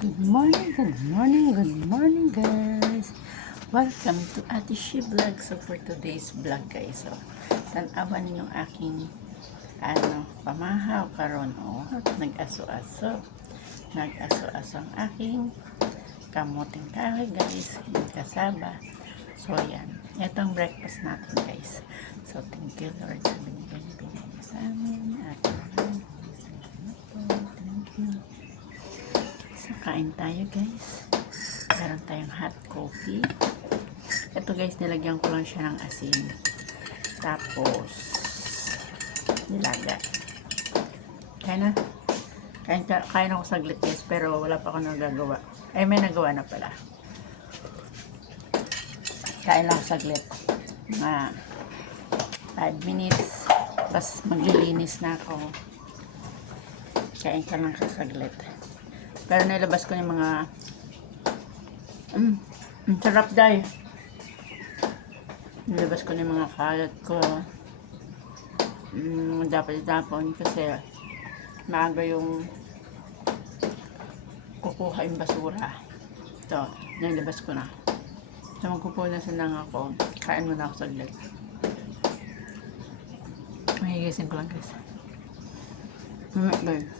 Good morning, good morning, good morning guys. Welcome to Ate She Vlog. So for today's vlog guys, so tanawan ninyong aking pamahaw karon nag-aso-aso. Nag-aso-aso ang aking kamuting kahoy guys, yung kasaba. So yan, itong breakfast natin guys. So thank you Lord sa binigay sa amin at thank you. Kain tayo guys. Meron tayong hot coffee. Ito guys, nilagyan ko lang siya ng asin. Tapos nilaga. Kain na. Kain ako saglit guys, pero wala pa ako nagagawa. Ay, may nagawa na pala. Kain lang saglit. Mga 5 minutes. Tapos maglilinis na ako. Kain ka lang saglit. Pero nilabas ko yung mga sarap dahil nilabas ko yung mga kalat ko. Dapat itapon kasi maaga yung kukuha yung basura. Ito, nilabas ko na. So magpupunasan lang ako. Kain muna ako saglit. Mahigisin ko lang guys. Guys.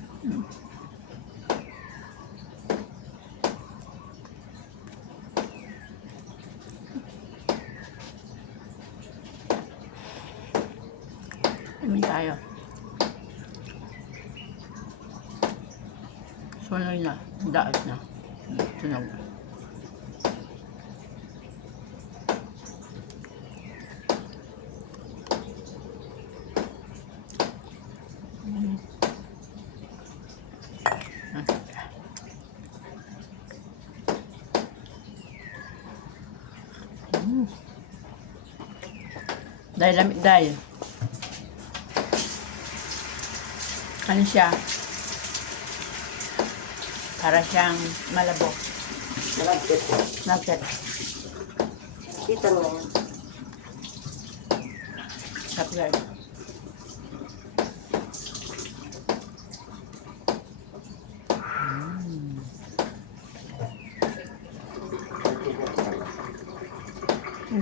Amin tayo. Sunod na. Daag na. Tunog. Dahil lamig dahil. Ano siya? Para siyang malabok. Malagkit mo. Malagkit. Kita mo yan. Sarap guys.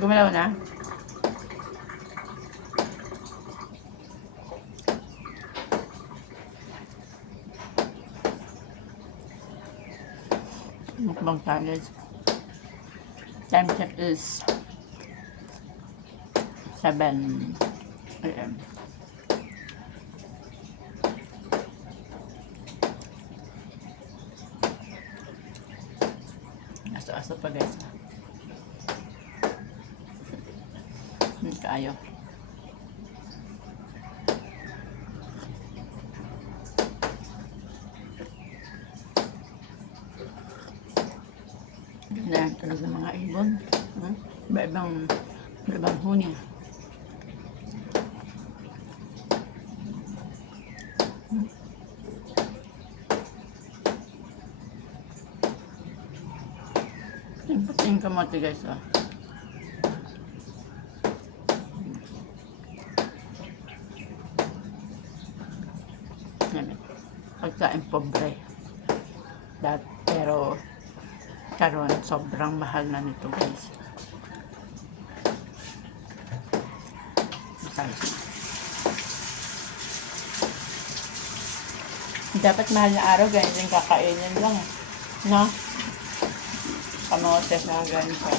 Gumalaw na? Mukbang tayo. Time check is 7 AM. Aso-aso pa guys. Hindi kaayo. Ganda talaga ng mga ibon. Iba-ibang huni. Yung kamote guys. Pagkain pobre. Pero karon sobrang mahal na nito guys. Dapat mahal na araw ganyan din kakainin lang, no? Kamotes na ganito.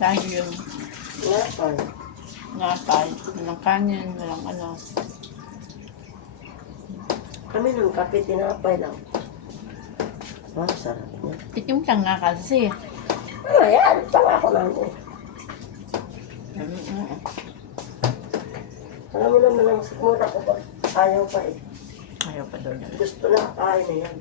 Tayo yung nakay, walang kanin, walang ano. Kami nung kape, tinapay lang. Wow, sarap niya. Tikim ka nga kasi. Ayan, pangako lang eh. Alam mo naman ang sikmura ko pag ayaw pa eh. Ayaw pa doon yan. Gusto na, kaya na yan.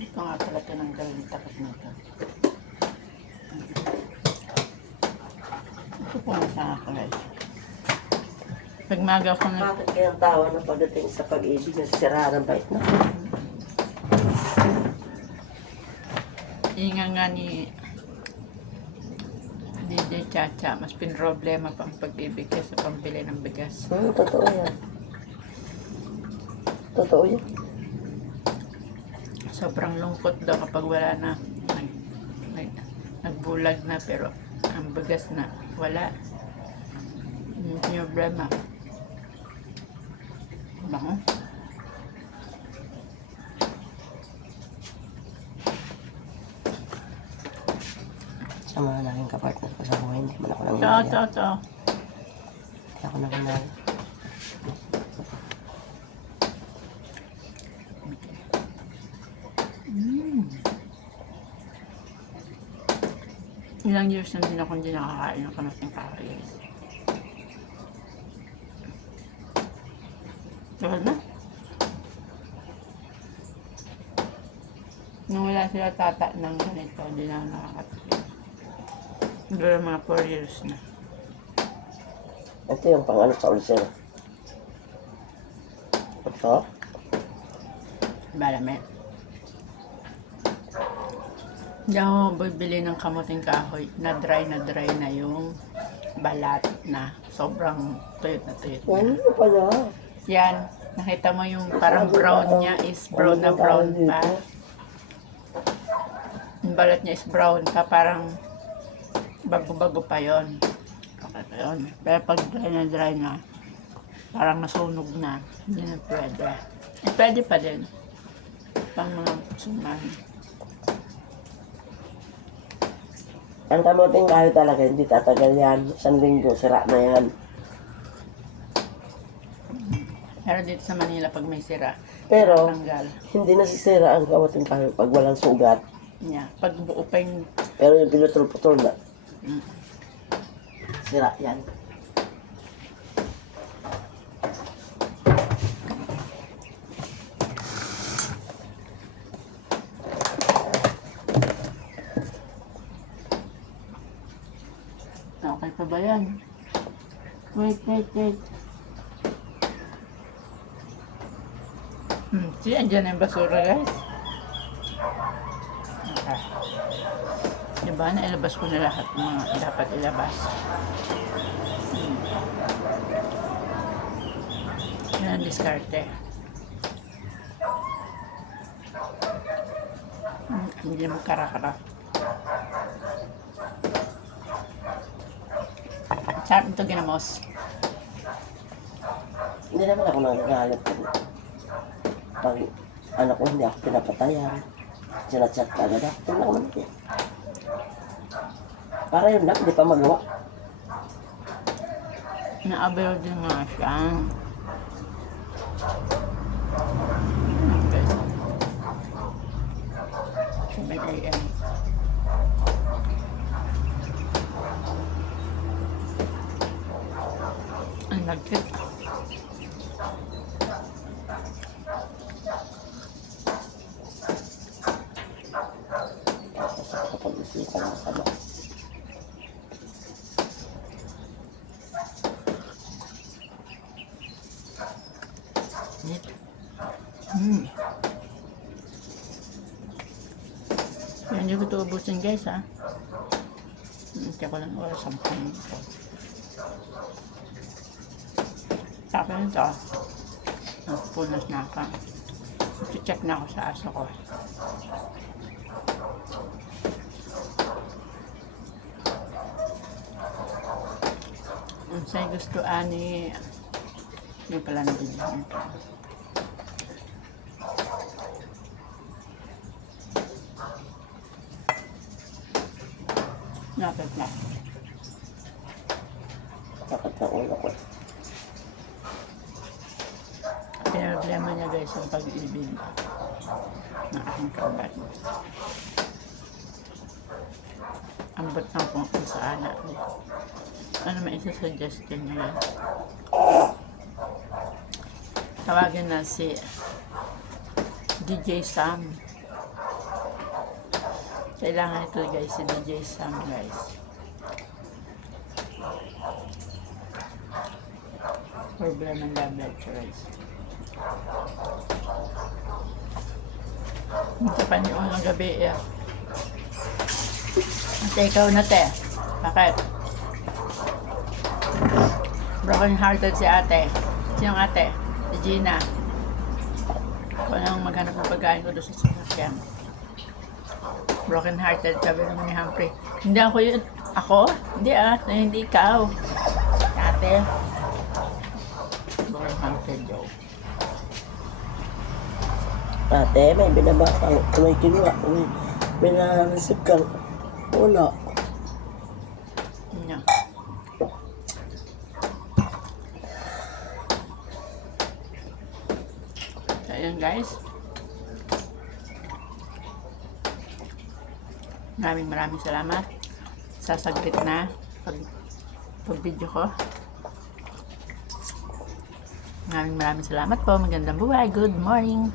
Ito nga pala tinanggal yung takot na ito. Pumunta ako guys. Pagmaga ko na, Bakit kayang tawa na pagdating sa pag-ibig na sisirahan ng bait na? inga nga ni DJ Chacha, mas pinroblema pang pag-ibig kaysa pambili ng bigas. Totoo yan. Totoo yan. Sobrang lungkot daw kapag wala na. Nagbulag na pero ang bigas na wala. Yung problema. Bango. Sa mga naging kapartner ko sa buhay, hindi man ako nang Ito. Hindi ako nangyayari. Ilang years na din ako hindi nakakain ng kamating kahoy. Tagal na. Nung wala sila tata ng ganito, hindi na ako nakakatikim. Siguro mga 4 years na. Ito yung pang-ano sa ulcer. Ito? Balamit. Hindi ako bibili ng kamuting kahoy na dry na yung balat na sobrang tuyot na tuyot na. Ano pala? Yan, nakita mo yung parang brown niya is brown na brown pa. Yung balat niya is brown pa, parang bago-bago pa yon. Okay pa yun. Pero pag dry na, parang nasunog na. Hindi na pwede. Eh, pwede pa din. Pang mga suman. Ang kamuting kahoy talaga, hindi tatagal yan. 1 linggo, sira na yan. Pero dito sa Manila, pag may sira, Pero, tanggal. hindi nasisira ang kamuting kahoy pag walang sugat. Yeah. Pag buo pa yung... Pero yung pinutol-putol na, Mm. sira yan. Okay pa ba yan? Wait. See, andyan na yung basura, guys. Okay. Diba, nailabas ko na lahat ng mga dapat ilabas. Yan ang diskarte. Hindi mo kara-kara. Sarap ito ginamos. Hindi naman ako nagagalit. Pag anak ko, hindi ako pinapatayan. Sinat-chat ka agad ako. Tingnan ko naman yan. Para yun lang, hindi pa magawa. Na-avail din nga siya. Okay. 7 a.m. Ang lagkit. Kapag-isipan mo ka ba? Neat. Yan, hindi ko ito ubusin guys ha. Kaya ko lang oras 10 minuto. Tapos ito, punas na ako. Check na ako sa aso ko. Ang sa'yo gusto ani, yung pala na din yun. Napit na. Sakit na ulo ko. Problema niya guys yung pag-ibig ng aking kabat. Ambot na po kung sa anak niya. Ano may isa-suggestion niya yan? Tawagin na si DJ Sam. Kailangan ito guys, si DJ Sam guys. Problema ng blood sugar. Ito pa niyo ng gabi eh. Ate, ikaw na te. Bakit? Broken hearted si ate. Sinong ate? Si Gina. Ako nang maghanap ng pagkain ko doon sa sasakyan. Broken hearted, sabi naman ni Humphrey. Hindi ako yun. Ako? Hindi hindi ikaw. Ate. Broken hearted daw. Ate, may binabasa. May kinuha. May na-receive ka. Wala. Yan. So, ayan guys. Maraming salamat sa saglit na pag-video ko. Maraming salamat po. Magandang buhay. Good morning.